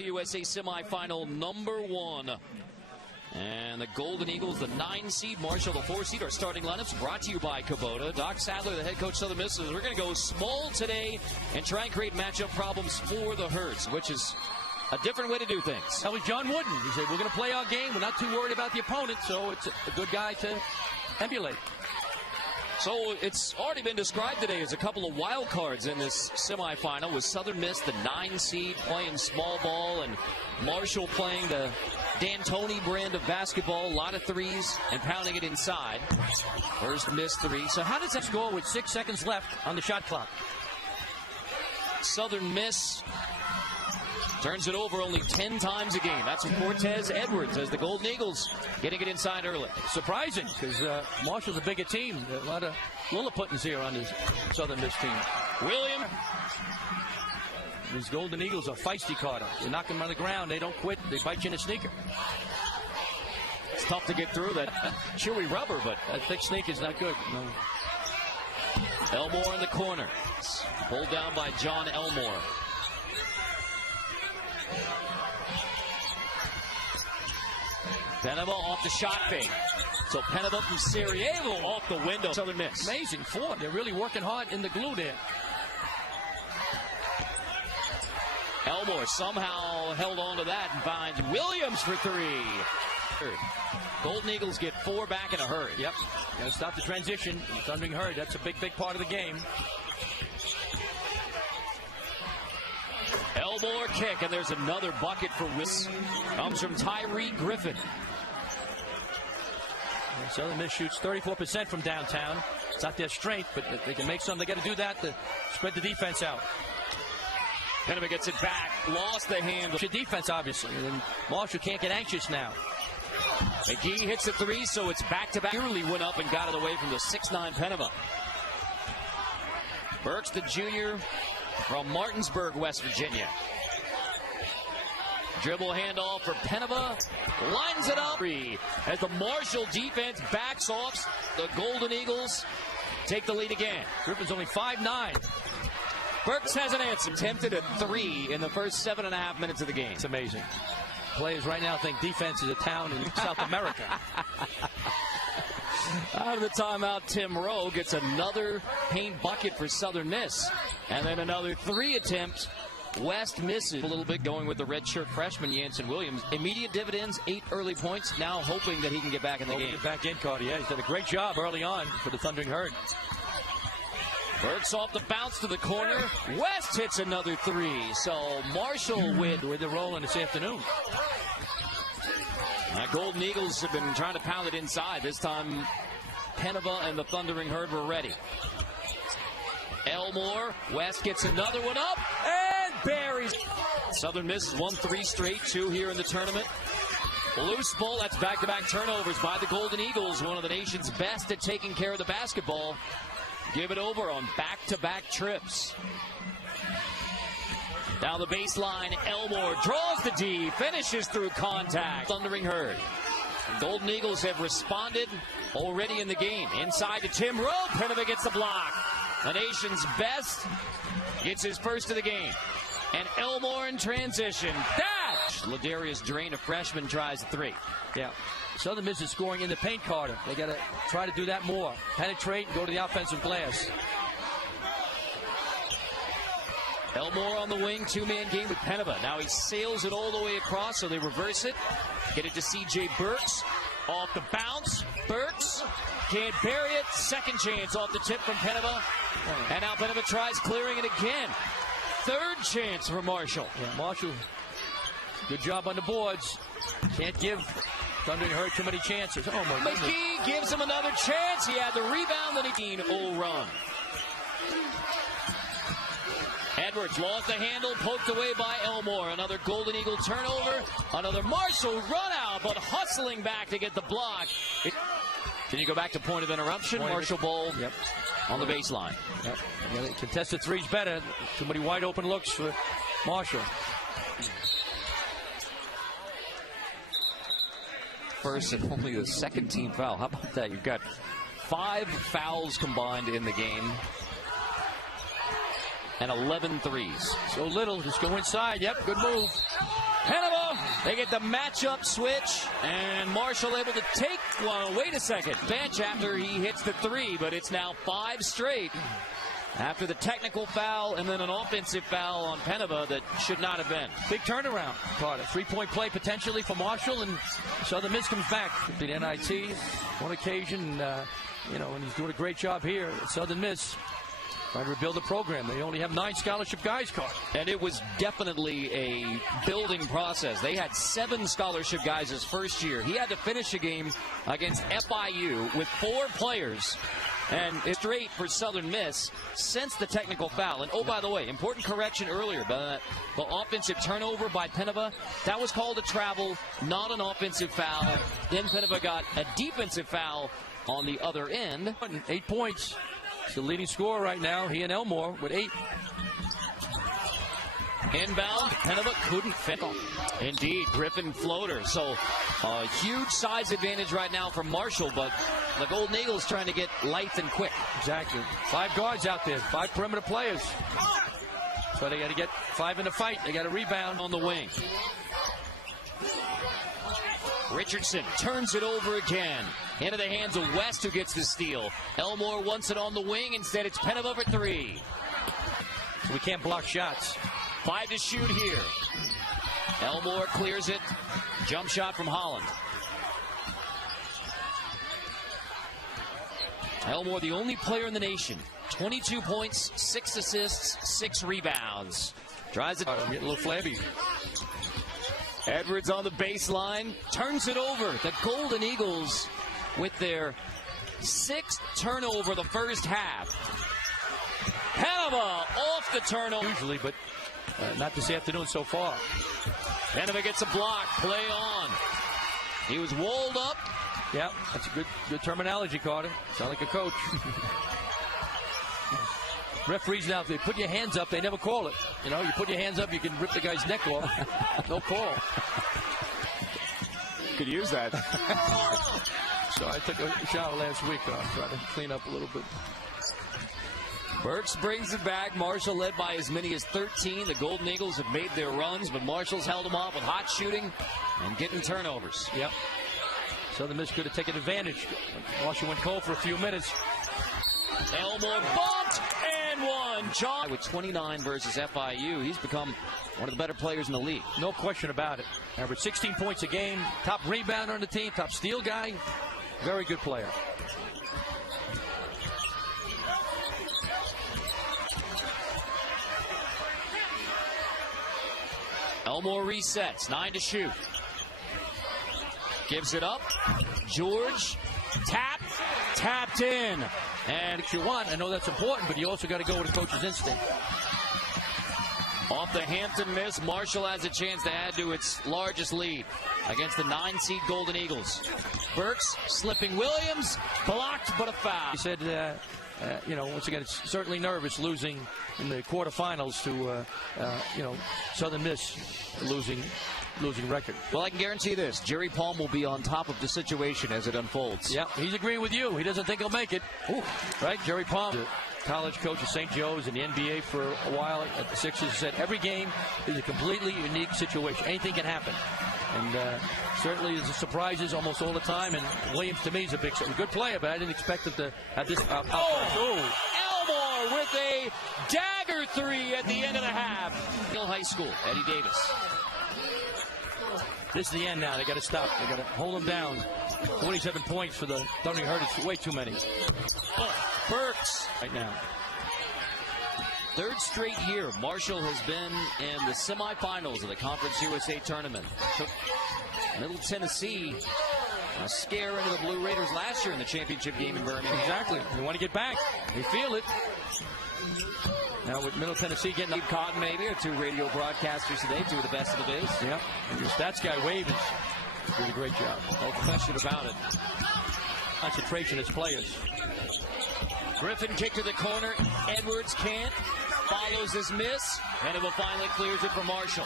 USA semifinal number 1. And the Golden Eagles, the 9 seed, Marshall, the 4 seed. Our starting lineups brought to you by Kubota. Doc Sadler, the head coach of Southern Miss, says we're going to go small today and try and create matchup problems for the Herds, which is a different way to do things. That was John Wooden. He said, we're going to play our game. We're not too worried about the opponent, so it's a good guy to emulate. So it's already been described today as a couple of wild cards in this semifinal, with Southern Miss, the 9 seed, playing small ball, and Marshall playing the D'Antoni brand of basketball, a lot of threes and pounding it inside. First missed 3. So how does that score with 6 seconds left on the shot clock? Southern Miss turns it over only 10 times a game. That's what Cortez Edwards as the Golden Eagles getting it inside early. Surprising, because Marshall's a bigger team. A lot of Lilliputans here on this Southern Miss team. William. These Golden Eagles are feisty, Carter. You knock them on the ground, they don't quit. They bite you in a sneaker. It's tough to get through that chewy rubber, but that thick sneaker's not good. No. Elmore in the corner. Pulled down by John Elmore. Penava off the shot fake. So Penava from Sarajevo off the window. Southern Miss. Amazing form. They're really working hard in the glue there. Elmore somehow held on to that and finds Williams for 3. Golden Eagles get 4 back in a hurry. Yep. Got to stop the transition. Thundering Herd. That's a big part of the game. Elmore kick, and there's another bucket for Wiss. Comes from Tyree Griffin. Southern Miss shoots 34% from downtown. It's not their strength, but they can make some. They got to do that to spread the defense out. Penava gets it back. Lost the handle. Good defense, obviously. And Marshall can't get anxious now. McGee hits the 3, so it's back-to-back. Early went up and got it away from the 6'9 Penava. Burks, the junior from Martinsburg, West Virginia. Dribble handoff for Penava. Lines it up. As the Marshall defense backs off, the Golden Eagles take the lead again. Griffin's only 5'9". Burks has an answer. Attempted a 3 in the first 7.5 minutes of the game. It's amazing. Players right now think defense is a town in South America. Out of the timeout, Tim Rowe gets another paint bucket for Southern Miss. And then another 3 attempt. West misses a little bit, going with the redshirt freshman Jansen Williams. Immediate dividends, 8 early points. Now hoping that he can get back in the game. Get back in, Carter. Yeah, he's done a great job early on for the Thundering Herd. Burks off the bounce to the corner. West hits another 3. So Marshall with the rolling this afternoon. Golden Eagles have been trying to pound it inside. This time Penava and the Thundering Herd were ready. Elmore. West gets another one up and buries. Southern Miss won 3 straight, 2 here in the tournament. Loose ball. That's back-to-back turnovers by the Golden Eagles, one of the nation's best at taking care of the basketball. Give it over on back-to-back trips. Down the baseline, Elmore draws the D, finishes through contact. Thundering Herd. The Golden Eagles have responded already in the game. Inside to Tim Rowe. Penava gets the block. The nation's best gets his first of the game. And Elmore in transition. Dash! Ladarius Drain, a freshman, tries a 3. Yeah. Southern Miss is scoring in the paint, Carter. They got to try to do that more. Penetrate and go to the offensive glass. Elmore on the wing, 2-man game with Penava. Now he sails it all the way across, so they reverse it. Get it to C.J. Burks. Off the bounce. Burks can't bury it. Second chance off the tip from Penava. And now Penava tries clearing it again. Third chance for Marshall. Yeah, Marshall, good job on the boards. Can't give Thundering Herd too many chances. Oh, my goodness. McGee gives him another chance. He had the rebound and a 0 run. Edwards lost the handle, poked away by Elmore. Another Golden Eagle turnover. Another Marshall run out, but hustling back to get the block. Can you go back to point of interruption? Marshall Bowl on the baseline. Yep. Yeah, contested 3's better. Too many wide open looks for Marshall. First and only the second team foul. How about that? You've got 5 fouls combined in the game. and 11 threes. So Little just go inside. Yep, good move. Penova, they get the matchup switch, and Marshall able to take one. Wait a second. Bench after he hits the three, but it's now 5 straight after the technical foul and then an offensive foul on Penova that should not have been. Big turnaround, Carter. 3-point play potentially for Marshall, and Southern Miss comes back. The NIT, one occasion, and he's doing a great job here at Southern Miss. Trying to rebuild the program. They only have 9 scholarship guys, Carter. And it was definitely a building process. They had 7 scholarship guys his first year. He had to finish a game against FIU with 4 players. And it's straight for Southern Miss since the technical foul. And, oh, by the way, important correction earlier. But the offensive turnover by Penova, that was called a travel, not an offensive foul. Then Penova got a defensive foul on the other end. 8 points. He's the leading scorer right now. He and Elmore with 8. Inbound, Penova couldn't fit. Indeed, Griffin floater. So a huge size advantage right now for Marshall, but the Golden Eagles trying to get light and quick. Exactly. 5 guards out there, 5 perimeter players. So they got to get 5 in the fight. They got to rebound on the wing. Richardson turns it over again. Into the hands of West, who gets the steal. Elmore wants it on the wing. Instead, it's Penova for 3. So we can't block shots. 5 to shoot here. Elmore clears it. Jump shot from Holland. Elmore, the only player in the nation. 22 points, 6 assists, 6 rebounds. Tries it. I'm getting a little flabby. Edwards on the baseline. Turns it over. The Golden Eagles with their 6th turnover the first half. Penova off the turnover. Usually, but not this afternoon so far. Penova gets a block. Play on. He was walled up. Yeah, that's a good terminology, Carter. Sound like a coach. Referees now, if they put your hands up, they never call it. You know, you put your hands up, you can rip the guy's neck off. No call. Could use that. So I took a shower last week. I'll try to clean up a little bit. Burks brings it back. Marshall led by as many as 13. The Golden Eagles have made their runs, but Marshall's held them off with hot shooting and getting turnovers. Yep. Southern Miss could have taken advantage. Marshall went cold for a few minutes. Elmore bumped and one. John with 29 versus FIU. He's become one of the better players in the league. No question about it. Averaged 16 points a game. Top rebounder on the team. Top steal guy. Very good player. Elmore resets. 9 to shoot. Gives it up. George. Tapped in. And if you want, I know that's important, but you also got to go with the coach's instinct. Off the Hampton miss, Marshall has a chance to add to its largest lead against the 9-seed Golden Eagles. Burks slipping Williams, blocked, but a foul. He said, once again, it's certainly nervous losing in the quarterfinals to, Southern Miss losing record. Well, I can guarantee this. Jerry Palm will be on top of the situation as it unfolds. Yeah, he's agreeing with you. He doesn't think he'll make it. Ooh, right? Jerry Palm, the college coach of St. Joe's in the NBA for a while at the Sixers, said every game is a completely unique situation. Anything can happen. And certainly there's surprises almost all the time. And Williams, to me, is a good player, but I didn't expect him to have this. Elmore with a dagger 3 at the end of the half. Hill High School, Eddie Davis. This is the end now. They got to stop. They got to hold them down. 27 points for the Thundering Herd. It's way too many. Burks right now. 3rd straight year Marshall has been in the semifinals of the Conference USA tournament. Took Middle Tennessee a scare into the Blue Raiders last year in the championship game in Birmingham. Exactly. They want to get back. They feel it. Now with Middle Tennessee getting Steve Cotton, maybe, or 2 radio broadcasters today, 2 of the best of the biz. Yeah. And your stats guy, Wave, is doing a great job. No question about it. Concentration as players. Griffin kick to the corner. Edwards can't. Follows his miss. Penova finally clears it for Marshall.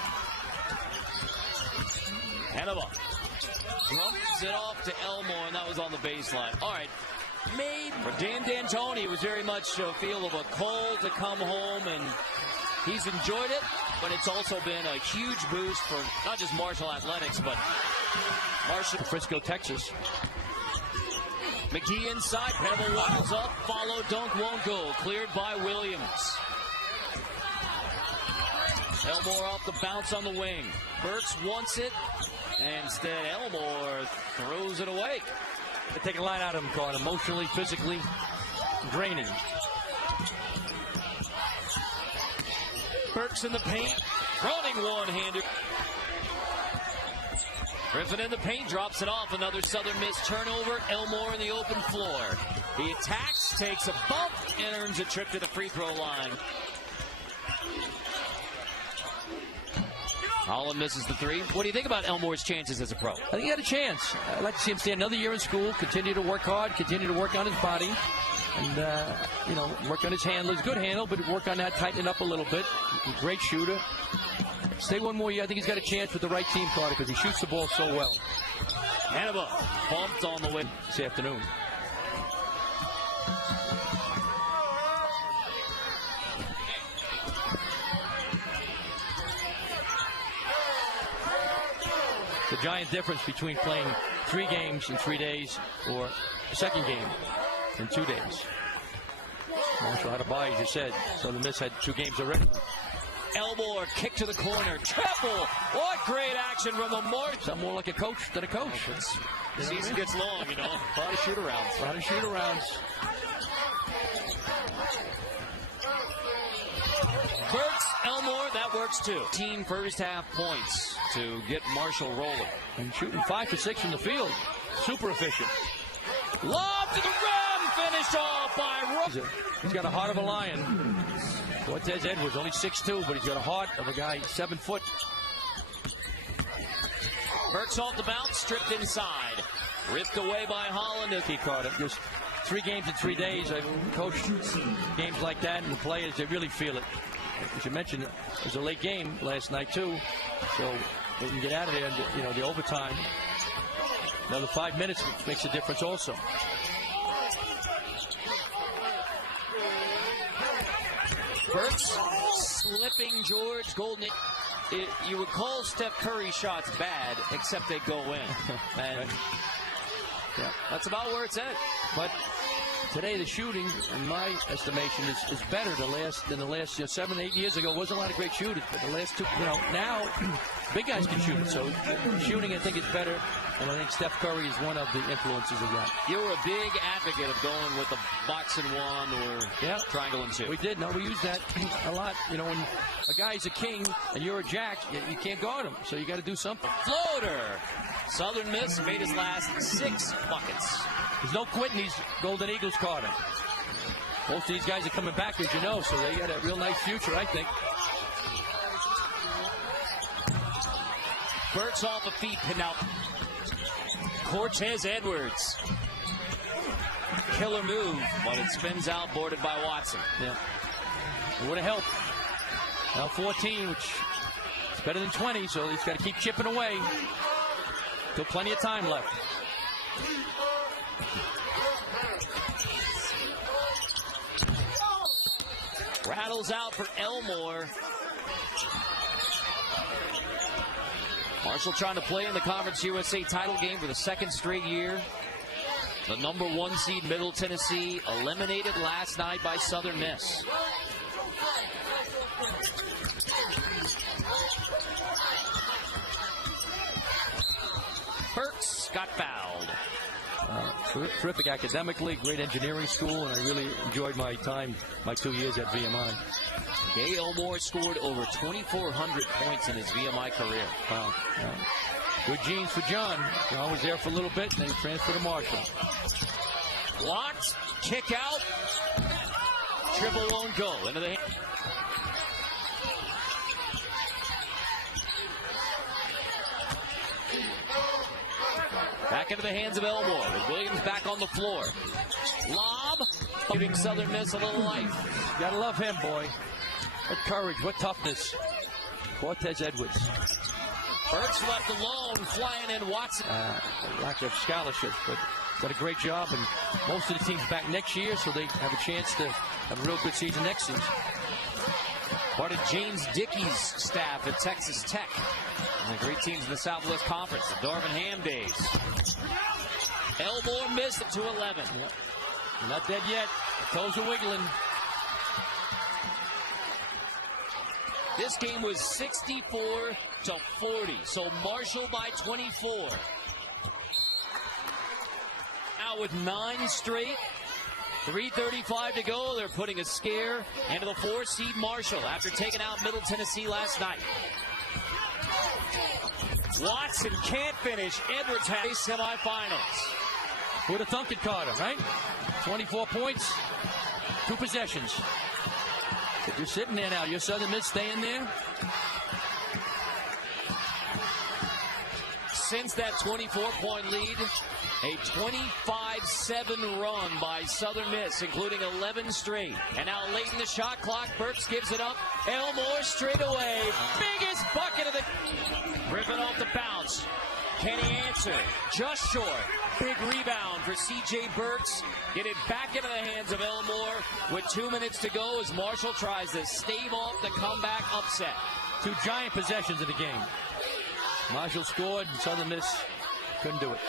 Penova drops it off to Elmore, and that was on the baseline. All right. Made for Dan D'Antoni. It was very much a feel of a call to come home and He's enjoyed it, but it's also been a huge boost for not just Marshall Athletics, but Marshall. Frisco, Texas. McGee inside, Pebble waddles up, follow, dunk won't go. Cleared by Williams. Elmore off the bounce on the wing. Burks wants it, and instead Elmore throws it away. They take a line out of him, called emotionally, physically draining. Burks in the paint, running one-hander. Griffin in the paint, drops it off. Another Southern Miss turnover. Elmore in the open floor. He attacks, takes a bump, and earns a trip to the free throw line. Holland misses the three. What do you think about Elmore's chances as a pro? I think he had a chance. I'd like to see him stay another year in school, continue to work hard, continue to work on his body, and, work on his handle. Good handle, but work on that, tighten it up a little bit. Great shooter. Stay one more year. I think he's got a chance with the right team, Carter, because he shoots the ball so well. Hannibal bumped on the win this afternoon. The giant difference between playing 3 games in 3 days or a second game in 2 days. Marshall had a bye, as you said. Southern Miss had 2 games already. Elmore, kick to the corner, triple. What great action from the Marshall. Something more like a coach than a coach. The season gets long, A lot of shoot-arounds. A lot of shoot-arounds. Burks, Elmore, that works too. Team first half points to get Marshall rolling. And shooting 5 for 6 from the field. Super efficient. Lob to the rim, finished off by Rook. He's got a heart of a lion. Cortez Edwards, only 6'2", but he's got a heart of a guy 7 foot. Burks off the bounce, stripped inside. Ripped away by Holland. He caught it. Just 3 games in 3 days. I've coached games like that, and the players, they really feel it. As you mentioned, it was a late game last night, too. So they can get out of there, and, the overtime. Another 5 minutes makes a difference also. Burks slipping George Golden. You would call Steph Curry's shots bad, except they go in. And that's about where it's at. But today the shooting, in my estimation, is better than the last 7, 8 years ago. Wasn't a lot of great shooters, but the last 2, now big guys can shoot it. So shooting, I think, is better. And I think Steph Curry is one of the influences of that. You were a big advocate of going with the box and 1 or triangle and 2. We did. No, we used that a lot. When a guy's a king and you're a jack, you can't guard him. So you got to do something. Floater. Southern Miss made his last 6 buckets. There's no quitting these Golden Eagles, Carter. Most of these guys are coming back, as you know, so they got a real nice future, I think. Burks off a feet pin out. Cortez Edwards. Killer move, but it spins out, boarded by Watson. Yeah. It would have helped. Now 14, which is better than 20, so he's got to keep chipping away. Still plenty of time left. Rattles out for Elmore. Marshall trying to play in the Conference USA title game for the 2nd straight year. The number 1 seed Middle Tennessee eliminated last night by Southern Miss. Burks got fouled. Terrific academically, great engineering school, and I really enjoyed my 2 years at VMI. Gay Elmore scored over 2,400 points in his VMI career. Wow. Good genes for John. John was there for a little bit, then he transferred to Marshall. Blocked, kick out, dribble won't go. Into the hand. Back into the hands of Elmore, with Williams back on the floor. Lob, giving Southern Miss a little life. Gotta love him, boy. What courage, what toughness. Cortez Edwards. Burks left alone, flying in Watson. Lack of scholarship, but done a great job, and most of the team's back next year, so they have a chance to have a real good season next season. Part of James Dickey's staff at Texas Tech. And the great teams in the Southwest Conference, the Darvin Ham days. Elmore missed it to 11. Yep. Not dead yet. Toes are wiggling. This game was 64-40. So Marshall by 24. Now with 9 straight. 3:35 to go. They're putting a scare into the 4-seed Marshall after taking out Middle Tennessee last night. Watson can't finish. Edwards has semifinals. Who'd have thunk it, Carter, right? 24 points, 2 possessions. But you're sitting there now. Your Southern Miss staying there. Since that 24-point lead, a 25-7 run by Southern Miss, including 11 straight. And now late in the shot clock, Burks gives it up. Elmore straight away. Biggest bucket of the... Ripping off the bounce. Can he answer? Just short. Big rebound for C.J. Burks. Get it back into the hands of Elmore with 2 minutes to go as Marshall tries to stave off the comeback upset. 2 giant possessions in the game. Marshall scored, and Southern Miss couldn't do it.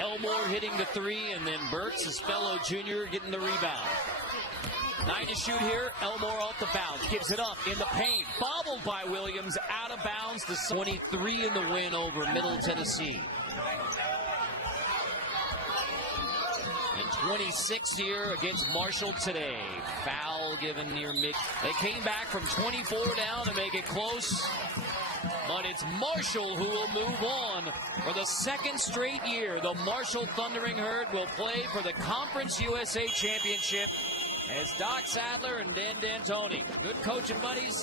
Elmore hitting the 3, and then Burks, his fellow junior, getting the rebound. 9 to shoot here. Elmore off the bounce. Gives it up in the paint. Bobbled by Williams. Out of bounds. The 23 in the win over Middle Tennessee. And 26 here against Marshall today. Foul given near mid. They came back from 24 down to make it close. But it's Marshall who will move on for the 2nd straight year. The Marshall Thundering Herd will play for the Conference USA Championship as Doc Sadler and Dan D'Antoni. Good coaching buddies.